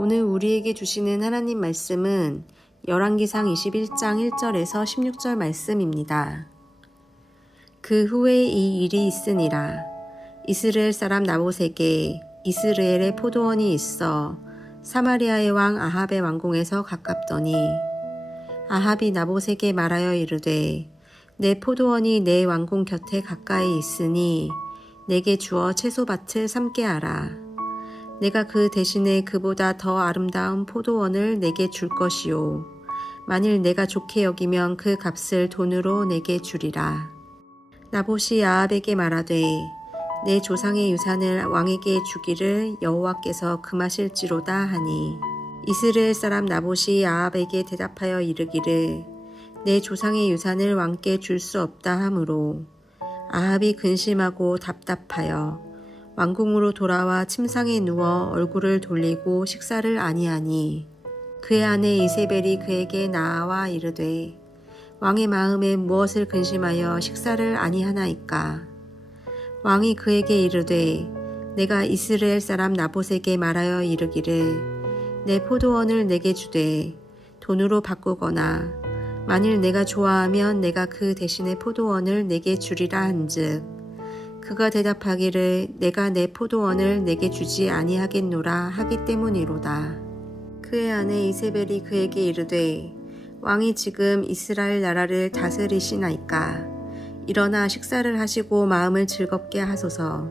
오늘 우리에게 주시는 하나님 말씀은 열왕기상 21장 1절에서 16절 말씀입니다. 그 후에 이 일이 있으니라. 이스라엘 사람 나봇에게 이스라엘의 포도원이 있어 사마리아의 왕 아합의 왕궁에서 가깝더니 아합이 나봇에게 말하여 이르되 내 포도원이 내 왕궁 곁에 가까이 있으니 내게 주어 채소밭을 삼게 하라. 내가 그 대신에 그보다 더 아름다운 포도원을 내게 줄 것이요. 만일 내가 좋게 여기면 그 값을 돈으로 내게 주리라. 나봇이 아합에게 말하되 내 조상의 유산을 왕에게 주기를 여호와께서 금하실지로다 하니 이스라엘 사람 나봇이 아합에게 대답하여 이르기를 내 조상의 유산을 왕께 줄 수 없다 하므로 아합이 근심하고 답답하여 왕궁으로 돌아와 침상에 누워 얼굴을 돌리고 식사를 아니하니 그의 아내 이세벨이 그에게 나아와 이르되 왕의 마음에 무엇을 근심하여 식사를 아니하나이까. 왕이 그에게 이르되 내가 이스라엘 사람 나봇에게 말하여 이르기를 내 포도원을 내게 주되 돈으로 바꾸거나 만일 내가 좋아하면 내가 그 대신에 포도원을 내게 주리라 한즉 그가 대답하기를 내가 내 포도원을 내게 주지 아니하겠노라 하기 때문이로다. 그의 아내 이세벨이 그에게 이르되 왕이 지금 이스라엘 나라를 다스리시나이까. 일어나 식사를 하시고 마음을 즐겁게 하소서.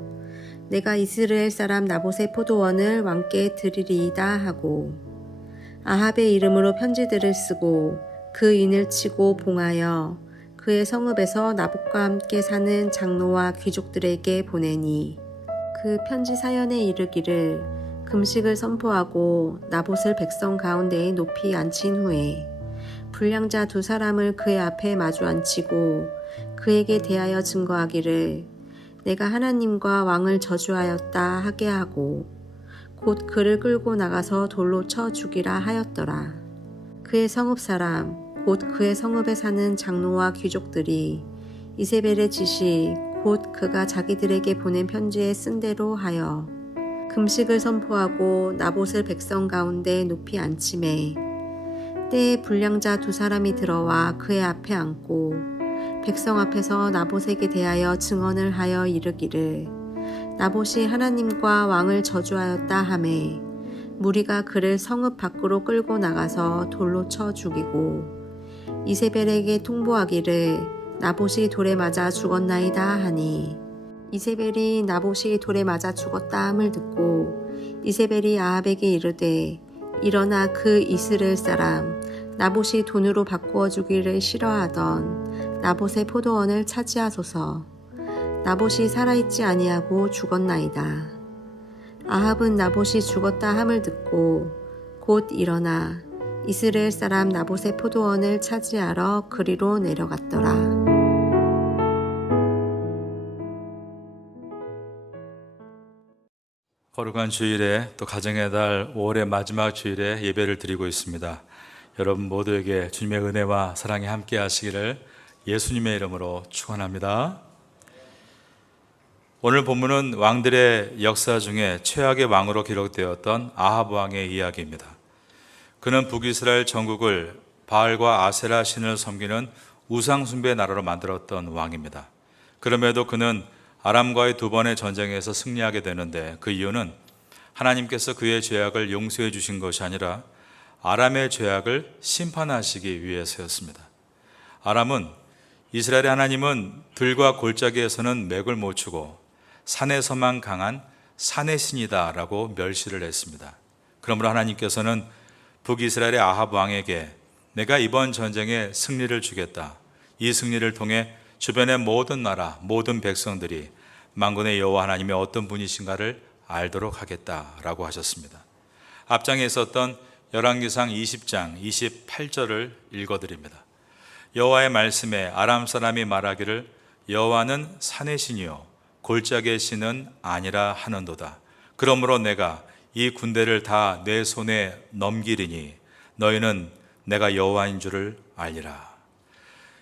내가 이스라엘 사람 나봇의 포도원을 왕께 드리리이다 하고 아합의 이름으로 편지들을 쓰고 그 인을 치고 봉하여 그의 성읍에서 나봇과 함께 사는 장로와 귀족들에게 보내니 그 편지 사연에 이르기를 금식을 선포하고 나봇을 백성 가운데에 높이 앉힌 후에 불량자 두 사람을 그의 앞에 마주 앉히고 그에게 대하여 증거하기를 내가 하나님과 왕을 저주하였다 하게 하고 곧 그를 끌고 나가서 돌로 쳐 죽이라 하였더라. 그의 성읍 사람 곧 그의 성읍에 사는 장로와 귀족들이 이세벨의 지시 곧 그가 자기들에게 보낸 편지에 쓴 대로 하여 금식을 선포하고 나봇을 백성 가운데 높이 앉히매 때에 불량자 두 사람이 들어와 그의 앞에 앉고 백성 앞에서 나봇에게 대하여 증언을 하여 이르기를 나봇이 하나님과 왕을 저주하였다 하매 무리가 그를 성읍 밖으로 끌고 나가서 돌로 쳐 죽이고 이세벨에게 통보하기를 나봇이 돌에 맞아 죽었나이다 하니 이세벨이 나봇이 돌에 맞아 죽었다 함을 듣고 이세벨이 아합에게 이르되 일어나 그 이스라엘 사람 나봇이 돈으로 바꾸어 주기를 싫어하던 나봇의 포도원을 차지하소서. 나봇이 살아있지 아니하고 죽었나이다. 아합은 나봇이 죽었다 함을 듣고 곧 일어나 이스라엘 사람 나봇의 포도원을 차지하러 그리로 내려갔더라. 거룩한 주일에 또 가정의 달 5월의 마지막 주일에 예배를 드리고 있습니다. 여러분 모두에게 주님의 은혜와 사랑이 함께 하시기를 예수님의 이름으로 축원합니다. 오늘 본문은 왕들의 역사 중에 최악의 왕으로 기록되었던 아합 왕의 이야기입니다. 그는 북이스라엘 전국을 바알과 아세라 신을 섬기는 우상숭배 나라로 만들었던 왕입니다. 그럼에도 그는 아람과의 두 번의 전쟁에서 승리하게 되는데 그 이유는 하나님께서 그의 죄악을 용서해 주신 것이 아니라 아람의 죄악을 심판하시기 위해서였습니다. 아람은 이스라엘의 하나님은 들과 골짜기에서는 맥을 못 추고 산에서만 강한 산의 신이다 라고 멸시를 했습니다. 그러므로 하나님께서는 북이스라엘의 아합 왕에게 내가 이번 전쟁에 승리를 주겠다. 이 승리를 통해 주변의 모든 나라, 모든 백성들이 만군의 여호와 하나님이 어떤 분이신가를 알도록 하겠다라고 하셨습니다. 앞장에 있었던 열왕기상 20장 28절을 읽어드립니다. 여호와의 말씀에 아람 사람이 말하기를 여호와는 산의 신이요 골짜기의 신은 아니라 하는도다. 그러므로 내가 이 군대를 다 내 손에 넘기리니 너희는 내가 여호와인 줄을 알리라.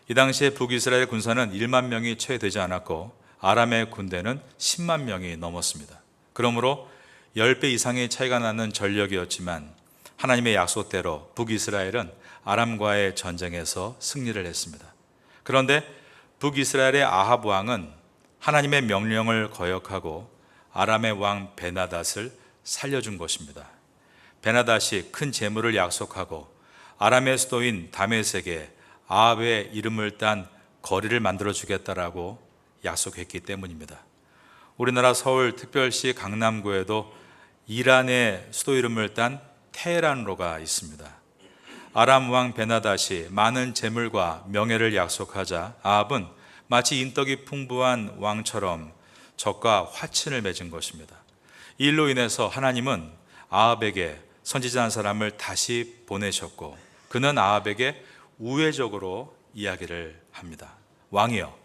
이 당시에 북이스라엘 군사는 1만 명이 채 되지 않았고 아람의 군대는 10만 명이 넘었습니다. 그러므로 10배 이상의 차이가 나는 전력이었지만 하나님의 약속대로 북이스라엘은 아람과의 전쟁에서 승리를 했습니다. 그런데 북이스라엘의 아합 왕은 하나님의 명령을 거역하고 아람의 왕 베나닷을 살려준 것입니다. 베나닷이 큰 재물을 약속하고 아람의 수도인 다메섹에 아합의 이름을 딴 거리를 만들어 주겠다라고 약속했기 때문입니다. 우리나라 서울 특별시 강남구에도 이란의 수도 이름을 딴 테헤란로가 있습니다. 아람 왕 베나닷이 많은 재물과 명예를 약속하자 아합은 마치 인덕이 풍부한 왕처럼 적과 화친을 맺은 것입니다. 이 일로 인해서 하나님은 아합에게 선지자 한 사람을 다시 보내셨고 그는 아합에게 우회적으로 이야기를 합니다. 왕이여,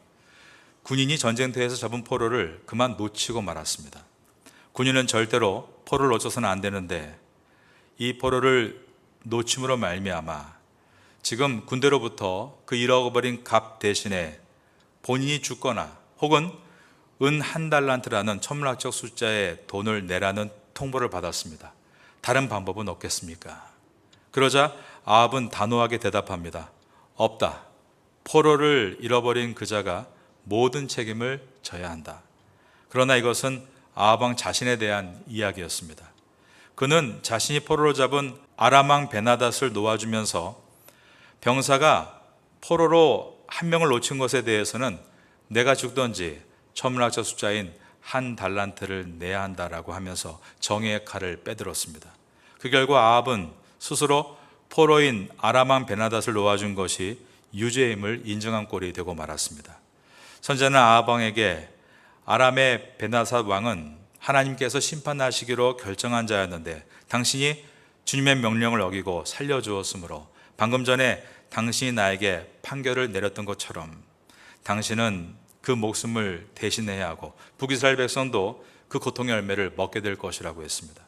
군인이 전쟁터에서 잡은 포로를 그만 놓치고 말았습니다. 군인은 절대로 포로를 놓쳐서는 안 되는데 이 포로를 놓침으로 말미암아 지금 군대로부터 그 잃어버린 값 대신에 본인이 죽거나 혹은 은 1달란트라는 천문학적 숫자의 돈을 내라는 통보를 받았습니다. 다른 방법은 없겠습니까? 그러자 아합은 단호하게 대답합니다. 없다. 포로를 잃어버린 그자가 모든 책임을 져야 한다. 그러나 이것은 아합 왕 자신에 대한 이야기였습니다. 그는 자신이 포로로 잡은 아람 왕 베나닷을 놓아주면서 병사가 포로로 한 명을 놓친 것에 대해서는 내가 죽든지 천문학적 숫자인 1달란트를 내야 한다라고 하면서 정의의 칼을 빼들었습니다. 그 결과 아합은 스스로 포로인 아람 왕 베나닷을 놓아준 것이 유죄임을 인정한 꼴이 되고 말았습니다. 선지자는 아합 왕에게 아람의 베나닷 왕은 하나님께서 심판하시기로 결정한 자였는데 당신이 주님의 명령을 어기고 살려주었으므로 방금 전에 당신이 나에게 판결을 내렸던 것처럼 당신은 그 목숨을 대신해야 하고 북이스라엘 백성도 그 고통의 열매를 먹게 될 것이라고 했습니다.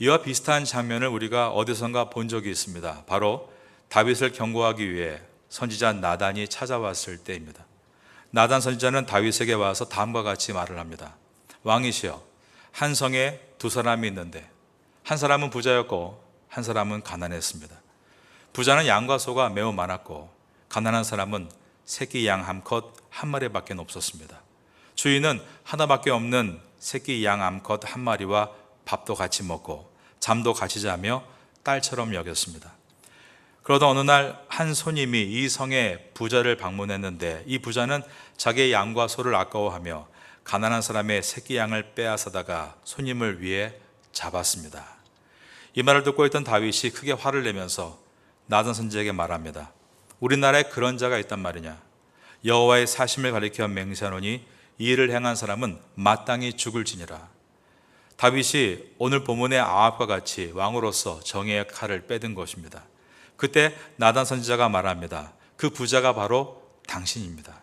이와 비슷한 장면을 우리가 어디선가 본 적이 있습니다. 바로 다윗을 경고하기 위해 선지자 나단이 찾아왔을 때입니다. 나단 선지자는 다윗에게 와서 다음과 같이 말을 합니다. 왕이시여, 한 성에 두 사람이 있는데 한 사람은 부자였고 한 사람은 가난했습니다. 부자는 양과 소가 매우 많았고 가난한 사람은 새끼 양 암컷 한 마리밖에 없었습니다. 주인은 하나밖에 없는 새끼 양 암컷 한 마리와 밥도 같이 먹고 잠도 같이 자며 딸처럼 여겼습니다. 그러다 어느 날 한 손님이 이 성의 부자를 방문했는데 이 부자는 자기의 양과 소를 아까워하며 가난한 사람의 새끼 양을 빼앗아다가 손님을 위해 잡았습니다. 이 말을 듣고 있던 다윗이 크게 화를 내면서 나단 선지자에게 말합니다. 우리나라에 그런 자가 있단 말이냐? 여호와의 사심을 가리켜 맹세하노니 이 일을 행한 사람은 마땅히 죽을지니라. 다윗이 오늘 본문의 아합과 같이 왕으로서 정의의 칼을 빼든 것입니다. 그때 나단 선지자가 말합니다. 그 부자가 바로 당신입니다.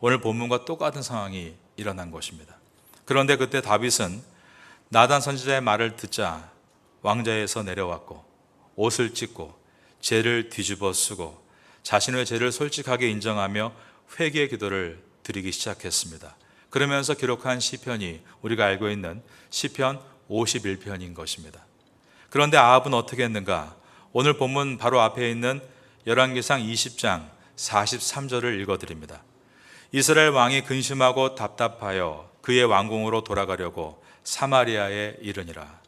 오늘 본문과 똑같은 상황이 일어난 것입니다. 그런데 그때 다윗은 나단 선지자의 말을 듣자 왕좌에서 내려왔고 옷을 찢고 죄를 뒤집어 쓰고 자신의 죄를 솔직하게 인정하며 회개의 기도를 드리기 시작했습니다. 그러면서 기록한 시편이 우리가 알고 있는 시편 51편인 것입니다. 그런데 아합은 어떻게 했는가? 오늘 본문 바로 앞에 있는 열왕기상 20장 43절을 읽어드립니다. 이스라엘 왕이 근심하고 답답하여 그의 왕궁으로 돌아가려고 사마리아에 이르니라.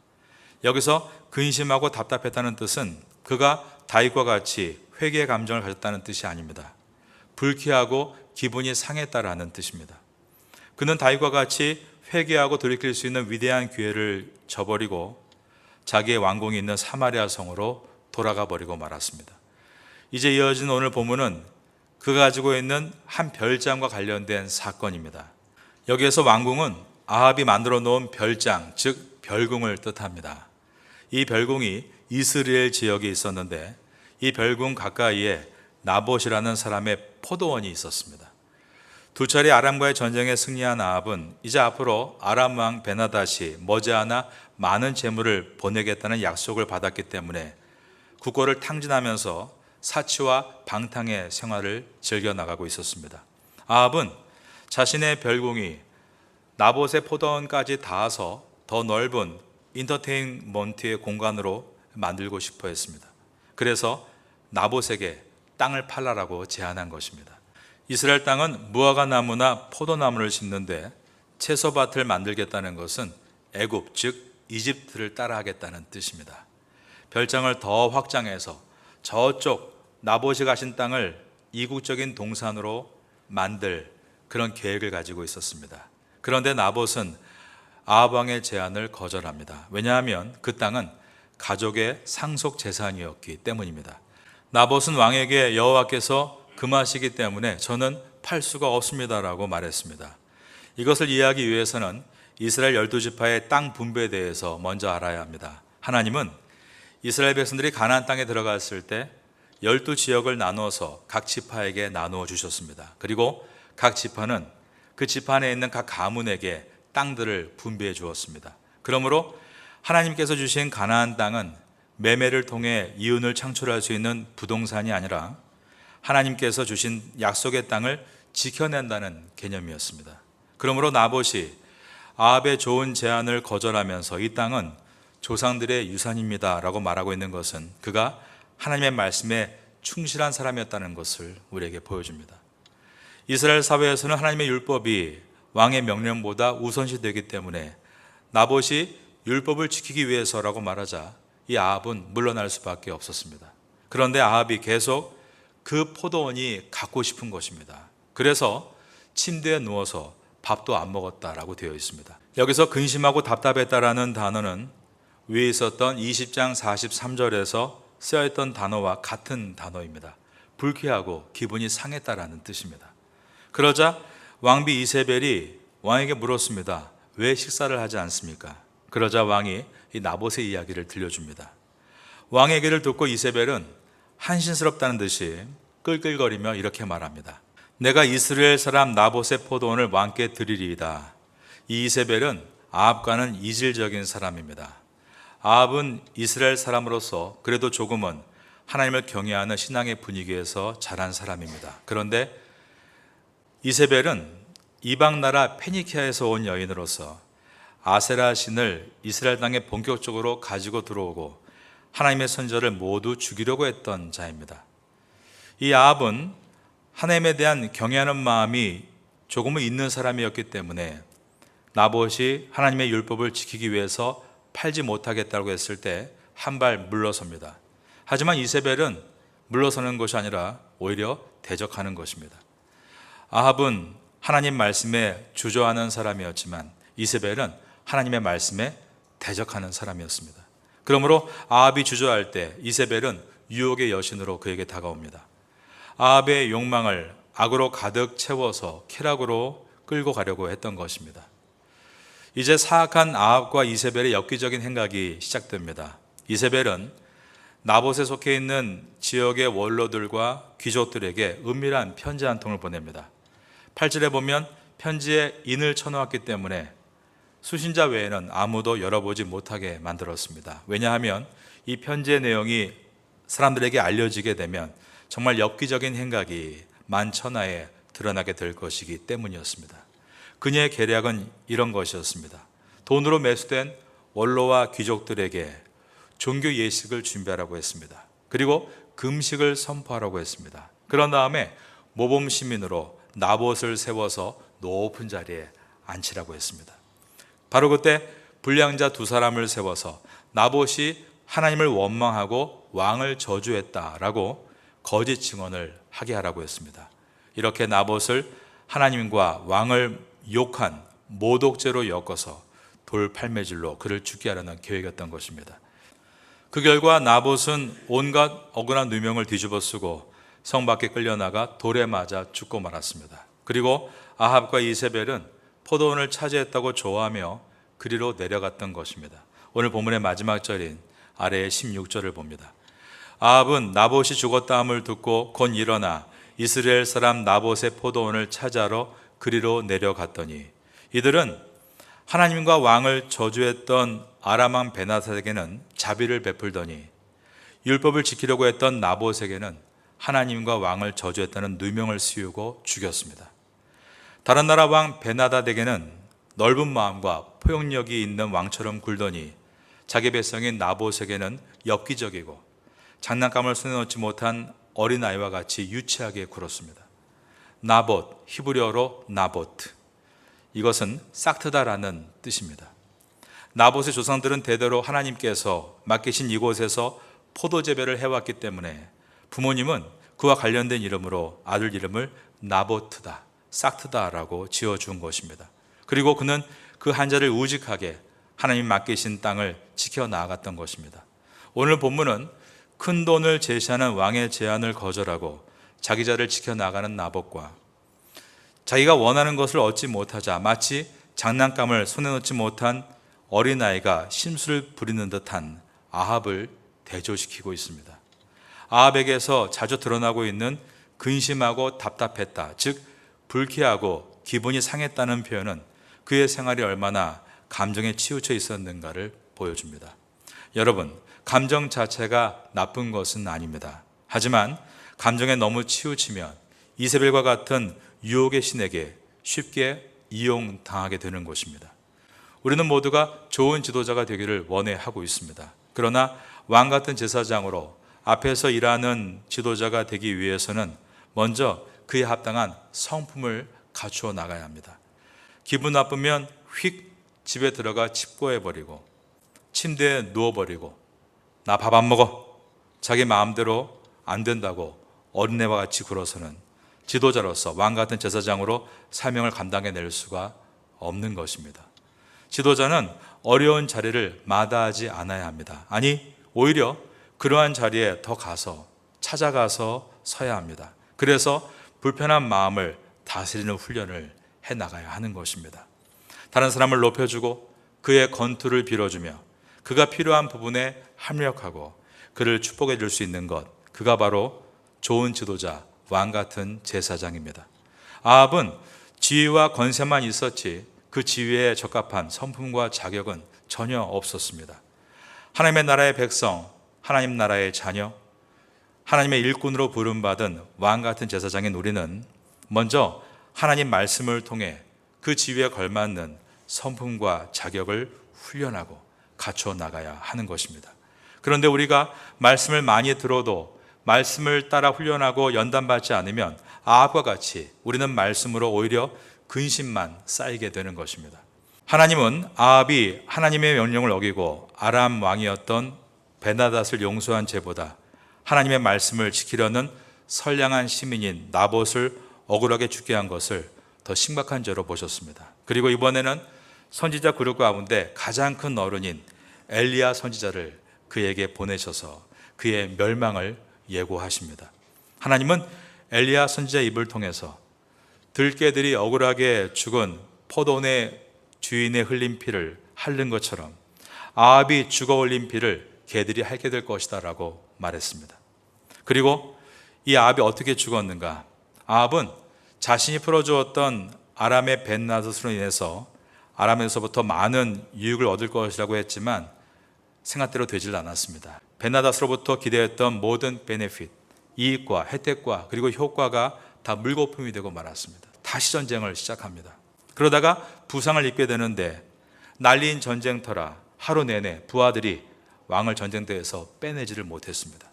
여기서 근심하고 답답했다는 뜻은 그가 다윗과 같이 회개의 감정을 가졌다는 뜻이 아닙니다. 불쾌하고 기분이 상했다라는 뜻입니다. 그는 다윗과 같이 회개하고 돌이킬 수 있는 위대한 기회를 저버리고 자기의 왕궁이 있는 사마리아 성으로 돌아가 버리고 말았습니다. 이제 이어진 오늘 본문은 그가 가지고 있는 한 별장과 관련된 사건입니다. 여기에서 왕궁은 아합이 만들어 놓은 별장, 즉 별궁을 뜻합니다. 이 별궁이 이스라엘 지역에 있었는데 이 별궁 가까이에 나봇이라는 사람의 포도원이 있었습니다. 두 차례 아람과의 전쟁에 승리한 아합은 이제 앞으로 아람 왕 베나닷이 머지않아 많은 재물을 보내겠다는 약속을 받았기 때문에 국고를 탕진하면서 사치와 방탕의 생활을 즐겨나가고 있었습니다. 아합은 자신의 별궁이 나봇의 포도원까지 닿아서 더 넓은 인터테인먼트의 공간으로 만들고 싶어 했습니다. 그래서 나봇에게 땅을 팔라라고 제안한 것입니다. 이스라엘 땅은 무화과 나무나 포도나무를 심는데 채소밭을 만들겠다는 것은 애굽, 즉 이집트를 따라하겠다는 뜻입니다. 별장을 더 확장해서 저쪽 나봇이 가신 땅을 이국적인 동산으로 만들 그런 계획을 가지고 있었습니다. 그런데 나봇은 아합 왕의 제안을 거절합니다. 왜냐하면 그 땅은 가족의 상속 재산이었기 때문입니다. 나봇은 왕에게 여호와께서 금하시기 때문에 저는 팔 수가 없습니다라고 말했습니다. 이것을 이해하기 위해서는 이스라엘 12지파의 땅 분배에 대해서 먼저 알아야 합니다. 하나님은 이스라엘 백성들이 가나안 땅에 들어갔을 때 12지역을 나눠서 각 지파에게 나누어 주셨습니다. 그리고 각 지파는 그 지파 안에 있는 각 가문에게 땅들을 분배해 주었습니다. 그러므로 하나님께서 주신 가나안 땅은 매매를 통해 이윤을 창출할 수 있는 부동산이 아니라 하나님께서 주신 약속의 땅을 지켜낸다는 개념이었습니다. 그러므로 나봇이 아합의 좋은 제안을 거절하면서 이 땅은 조상들의 유산입니다 라고 말하고 있는 것은 그가 하나님의 말씀에 충실한 사람이었다는 것을 우리에게 보여줍니다. 이스라엘 사회에서는 하나님의 율법이 왕의 명령보다 우선시되기 때문에 나봇이 율법을 지키기 위해서라고 말하자 이 아합은 물러날 수밖에 없었습니다. 그런데 아합이 계속 그 포도원이 갖고 싶은 것입니다. 그래서 침대에 누워서 밥도 안 먹었다라고 되어 있습니다. 여기서 근심하고 답답했다라는 단어는 위에 있었던 20장 43절에서 쓰여있던 단어와 같은 단어입니다. 불쾌하고 기분이 상했다라는 뜻입니다. 그러자 왕비 이세벨이 왕에게 물었습니다. 왜 식사를 하지 않습니까? 그러자 왕이 이 나봇의 이야기를 들려줍니다. 왕의 얘기를 듣고 이세벨은 한신스럽다는 듯이 끌끌거리며 이렇게 말합니다. 내가 이스라엘 사람 나봇의 포도원을 왕께 드리리이다. 이 이세벨은 아합과는 이질적인 사람입니다. 아합은 이스라엘 사람으로서 그래도 조금은 하나님을 경외하는 신앙의 분위기에서 자란 사람입니다. 그런데 이세벨은 이방 나라 페니키아에서 온 여인으로서 아세라 신을 이스라엘 땅에 본격적으로 가지고 들어오고 하나님의 선지자를 모두 죽이려고 했던 자입니다. 이 아합은 하나님에 대한 경외하는 마음이 조금은 있는 사람이었기 때문에 나봇이 하나님의 율법을 지키기 위해서 팔지 못하겠다고 했을 때 한 발 물러섭니다. 하지만 이세벨은 물러서는 것이 아니라 오히려 대적하는 것입니다. 아합은 하나님 말씀에 주저하는 사람이었지만 이세벨은 하나님의 말씀에 대적하는 사람이었습니다. 그러므로 아합이 주저할 때 이세벨은 유혹의 여신으로 그에게 다가옵니다. 아합의 욕망을 악으로 가득 채워서 쾌락으로 끌고 가려고 했던 것입니다. 이제 사악한 아합과 이세벨의 엽기적인 행각이 시작됩니다. 이세벨은 나봇에 속해 있는 지역의 원로들과 귀족들에게 은밀한 편지 한 통을 보냅니다. 8절에 보면 편지에 인을 쳐놓았기 때문에 수신자 외에는 아무도 열어보지 못하게 만들었습니다. 왜냐하면 이 편지의 내용이 사람들에게 알려지게 되면 정말 엽기적인 행각이 만천하에 드러나게 될 것이기 때문이었습니다. 그녀의 계략은 이런 것이었습니다. 돈으로 매수된 원로와 귀족들에게 종교 예식을 준비하라고 했습니다. 그리고 금식을 선포하라고 했습니다. 그런 다음에 모범 시민으로 나봇을 세워서 높은 자리에 앉히라고 했습니다. 바로 그때 불량자 두 사람을 세워서 나봇이 하나님을 원망하고 왕을 저주했다라고 거짓 증언을 하게 하라고 했습니다. 이렇게 나봇을 하나님과 왕을 욕한 모독죄로 엮어서 돌팔매질로 그를 죽게 하려는 계획이었던 것입니다. 그 결과 나봇은 온갖 억울한 누명을 뒤집어 쓰고 성 밖에 끌려나가 돌에 맞아 죽고 말았습니다. 그리고 아합과 이세벨은 포도원을 차지했다고 좋아하며 그리로 내려갔던 것입니다. 오늘 본문의 마지막 절인 아래의 16절을 봅니다. 아합은 나봇이 죽었다함을 듣고 곧 일어나 이스라엘 사람 나봇의 포도원을 차지하러 그리로 내려갔더니 이들은 하나님과 왕을 저주했던 아람 왕 베나닷에게는 자비를 베풀더니 율법을 지키려고 했던 나봇에게는 하나님과 왕을 저주했다는 누명을 씌우고 죽였습니다. 다른 나라 왕 베나닷에게는 넓은 마음과 포용력이 있는 왕처럼 굴더니 자기 백성인 나봇에게는 엽기적이고 장난감을 손에 넣지 못한 어린아이와 같이 유치하게 굴었습니다. 나봇, 히브리어로 나보트. 이것은 싹트다라는 뜻입니다. 나봇의 조상들은 대대로 하나님께서 맡기신 이곳에서 포도 재배를 해왔기 때문에 부모님은 그와 관련된 이름으로 아들 이름을 나보트다, 싹트다라고 지어준 것입니다. 그리고 그는 그 한자를 우직하게 하나님 맡기신 땅을 지켜나갔던 것입니다. 오늘 본문은 큰 돈을 제시하는 왕의 제안을 거절하고 자기 자를 지켜나가는 나봇과 자기가 원하는 것을 얻지 못하자 마치 장난감을 손에 넣지 못한 어린아이가 심술을 부리는 듯한 아합을 대조시키고 있습니다. 아합에게서 자주 드러나고 있는 근심하고 답답했다, 즉 불쾌하고 기분이 상했다는 표현은 그의 생활이 얼마나 감정에 치우쳐 있었는가를 보여줍니다. 여러분, 감정 자체가 나쁜 것은 아닙니다. 하지만 감정에 너무 치우치면 이세벨과 같은 유혹의 신에게 쉽게 이용당하게 되는 것입니다. 우리는 모두가 좋은 지도자가 되기를 원해하고 있습니다. 그러나 왕 같은 제사장으로 앞에서 일하는 지도자가 되기 위해서는 먼저 그에 합당한 성품을 갖추어 나가야 합니다. 기분 나쁘면 휙 집에 들어가 칩거해버리고 침대에 누워버리고 나 밥 안 먹어, 자기 마음대로 안 된다고 어린애와 같이 굴어서는 지도자로서 왕 같은 제사장으로 사명을 감당해낼 수가 없는 것입니다. 지도자는 어려운 자리를 마다하지 않아야 합니다. 아니, 오히려 그러한 자리에 더 가서 찾아가서 서야 합니다. 그래서 불편한 마음을 다스리는 훈련을 해나가야 하는 것입니다. 다른 사람을 높여주고 그의 건투를 빌어주며 그가 필요한 부분에 합력하고 그를 축복해 줄 수 있는 것, 그가 바로 좋은 지도자, 왕 같은 제사장입니다. 아합은 지위와 권세만 있었지 그 지위에 적합한 성품과 자격은 전혀 없었습니다. 하나님의 나라의 백성, 하나님 나라의 자녀, 하나님의 일꾼으로 부름받은 왕 같은 제사장인 우리는 먼저 하나님 말씀을 통해 그 지위에 걸맞는 성품과 자격을 훈련하고 갖춰 나가야 하는 것입니다. 그런데 우리가 말씀을 많이 들어도 말씀을 따라 훈련하고 연단받지 않으면 아합과 같이 우리는 말씀으로 오히려 근심만 쌓이게 되는 것입니다. 하나님은 아합이 하나님의 명령을 어기고 아람 왕이었던 베나닷을 용서한 죄보다 하나님의 말씀을 지키려는 선량한 시민인 나봇을 억울하게 죽게 한 것을 더 심각한 죄로 보셨습니다. 그리고 이번에는 선지자 그룹 가운데 가장 큰 어른인 엘리야 선지자를 그에게 보내셔서 그의 멸망을 예고하십니다. 하나님은 엘리야 선지자의 입을 통해서 들개들이 억울하게 죽은 포도원의 주인의 흘린 피를 핥는 것처럼 아합이 죽어 올린 피를 개들이 핥게 될 것이다 라고 말했습니다. 그리고 이 아합이 어떻게 죽었는가? 아합은 자신이 풀어주었던 아람의 벤나닷으로 인해서 아람에서부터 많은 유익을 얻을 것이라고 했지만 생각대로 되질 않았습니다. 벤나닷으로부터 기대했던 모든 베네핏, 이익과 혜택과 그리고 효과가 다 물거품이 되고 말았습니다. 다시 전쟁을 시작합니다. 그러다가 부상을 입게 되는데 날린 전쟁터라 하루 내내 부하들이 왕을 전쟁터에서 빼내지를 못했습니다.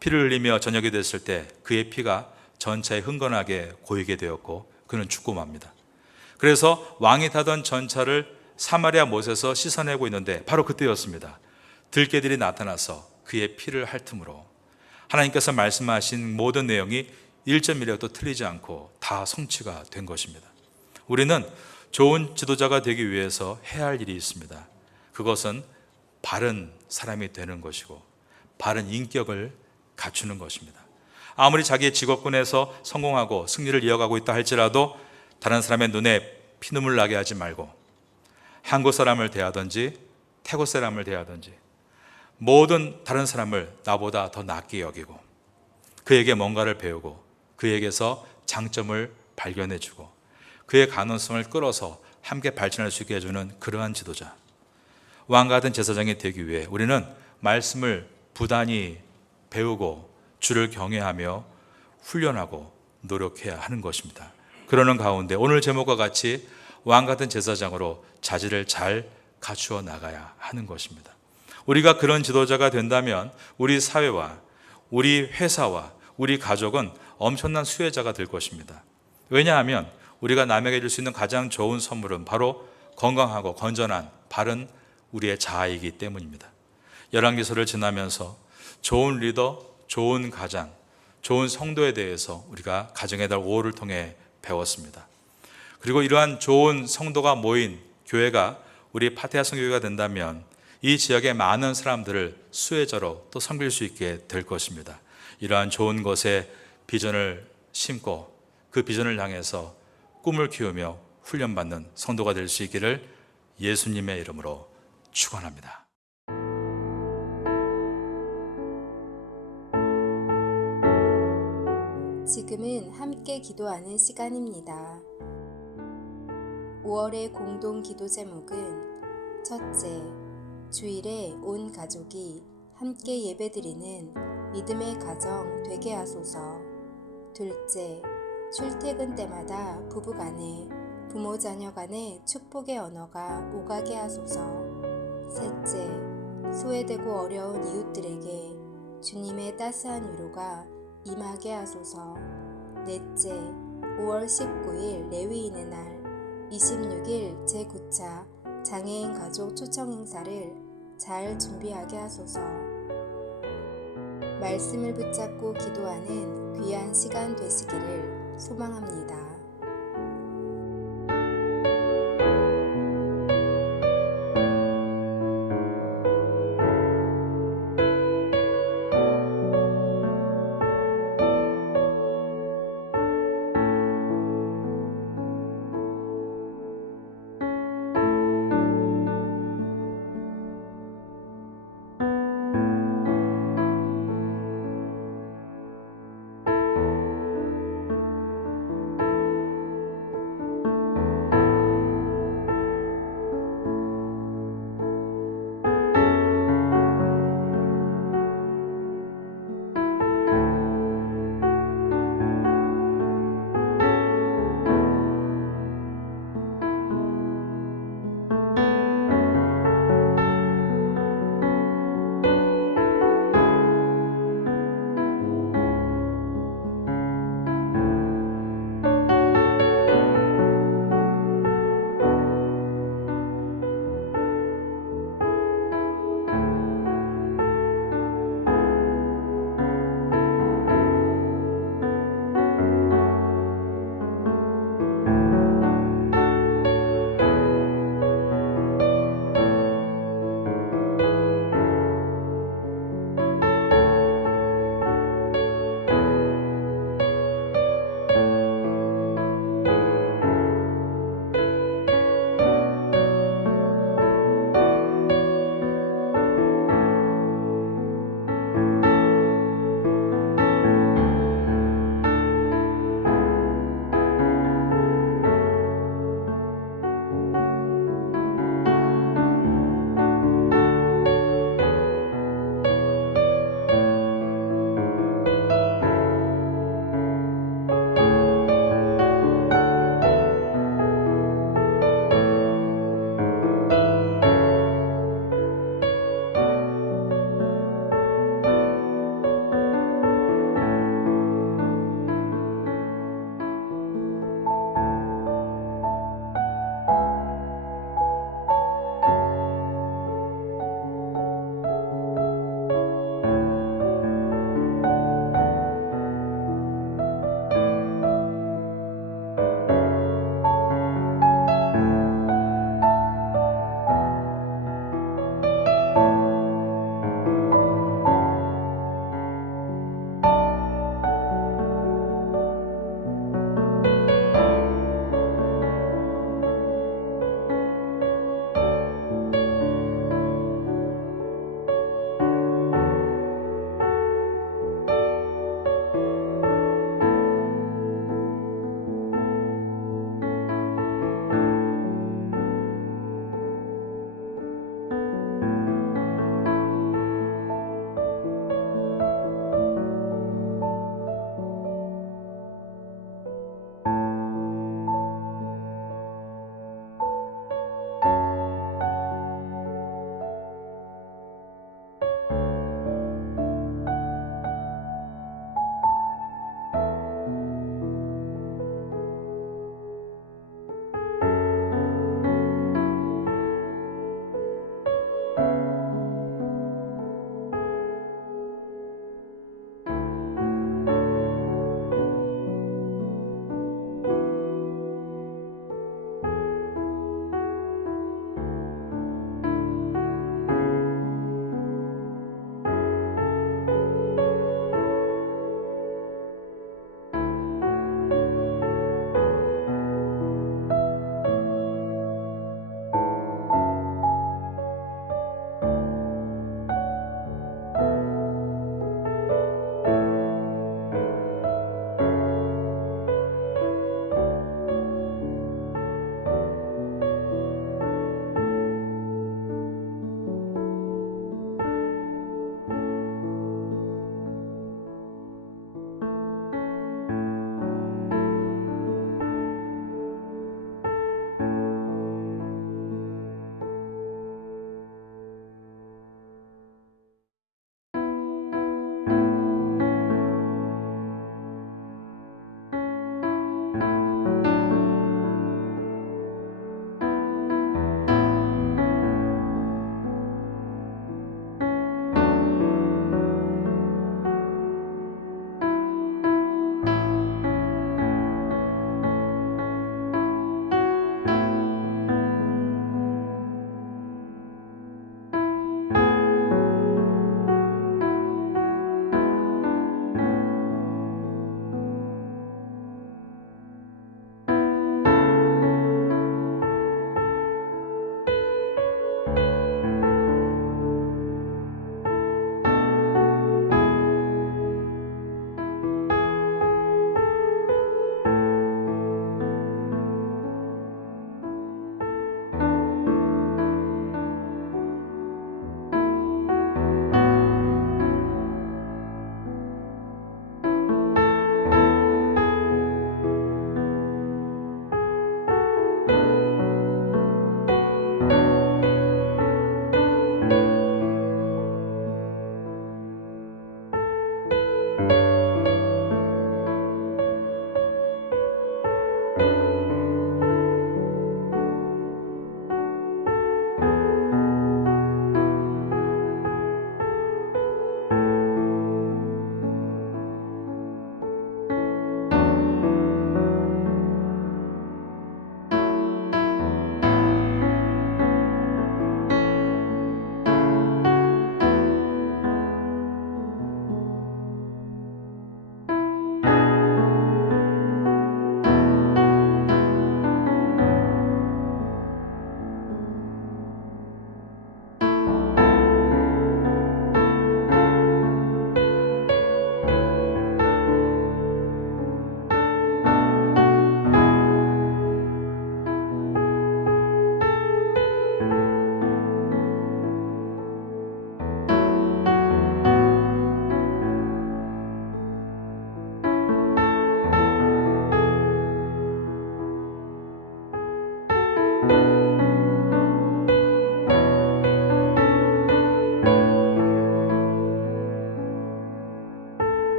피를 흘리며 저녁이 됐을 때 그의 피가 전차에 흥건하게 고이게 되었고 그는 죽고 맙니다. 그래서 왕이 타던 전차를 사마리아 못에서 씻어내고 있는데 바로 그때였습니다. 들개들이 나타나서 그의 피를 핥음으로 하나님께서 말씀하신 모든 내용이 1.1획도 틀리지 않고 다 성취가 된 것입니다. 우리는 좋은 지도자가 되기 위해서 해야 할 일이 있습니다. 그것은 바른 사람이 되는 것이고 바른 인격을 갖추는 것입니다. 아무리 자기의 직업군에서 성공하고 승리를 이어가고 있다 할지라도 다른 사람의 눈에 피눈물 나게 하지 말고 한국 사람을 대하든지 태국 사람을 대하든지 모든 다른 사람을 나보다 더 낫게 여기고 그에게 뭔가를 배우고 그에게서 장점을 발견해주고 그의 가능성을 끌어서 함께 발전할 수 있게 해주는 그러한 지도자, 왕 같은 제사장이 되기 위해 우리는 말씀을 부단히 배우고 주를 경외하며 훈련하고 노력해야 하는 것입니다. 그러는 가운데 오늘 제목과 같이 왕 같은 제사장으로 자질을 잘 갖추어 나가야 하는 것입니다. 우리가 그런 지도자가 된다면 우리 사회와 우리 회사와 우리 가족은 엄청난 수혜자가 될 것입니다. 왜냐하면 우리가 남에게 줄 수 있는 가장 좋은 선물은 바로 건강하고 건전한 바른 우리의 자아이기 때문입니다. 열왕기서를 지나면서 좋은 리더, 좋은 가장, 좋은 성도에 대해서 우리가 가정의 달 5호를 통해 배웠습니다. 그리고 이러한 좋은 성도가 모인 교회가 우리 파테아 성교회가 된다면 이 지역의 많은 사람들을 수혜자로 또 섬길 수 있게 될 것입니다. 이러한 좋은 것에 비전을 심고 그 비전을 향해서 꿈을 키우며 훈련받는 성도가 될 수 있기를 예수님의 이름으로 축원합니다. 지금은 함께 기도하는 시간입니다. 5월의 공동 기도 제목은 첫째, 주일에 온 가족이 함께 예배드리는 믿음의 가정 되게 하소서. 둘째, 출퇴근 때마다 부부간에 부모 자녀 간의 축복의 언어가 오가게 하소서. 셋째, 소외되고 어려운 이웃들에게 주님의 따스한 위로가 임하게 하소서. 넷째, 5월 19일 레위인의 날 26일 제9차 장애인 가족 초청 행사를 잘 준비하게 하소서. 말씀을 붙잡고 기도하는 귀한 시간 되시기를 소망합니다.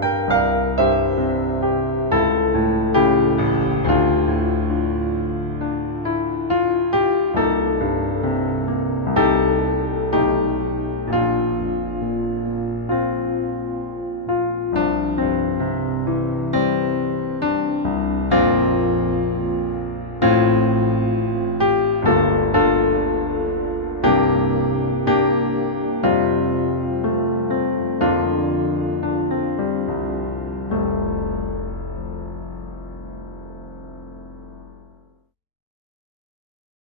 니다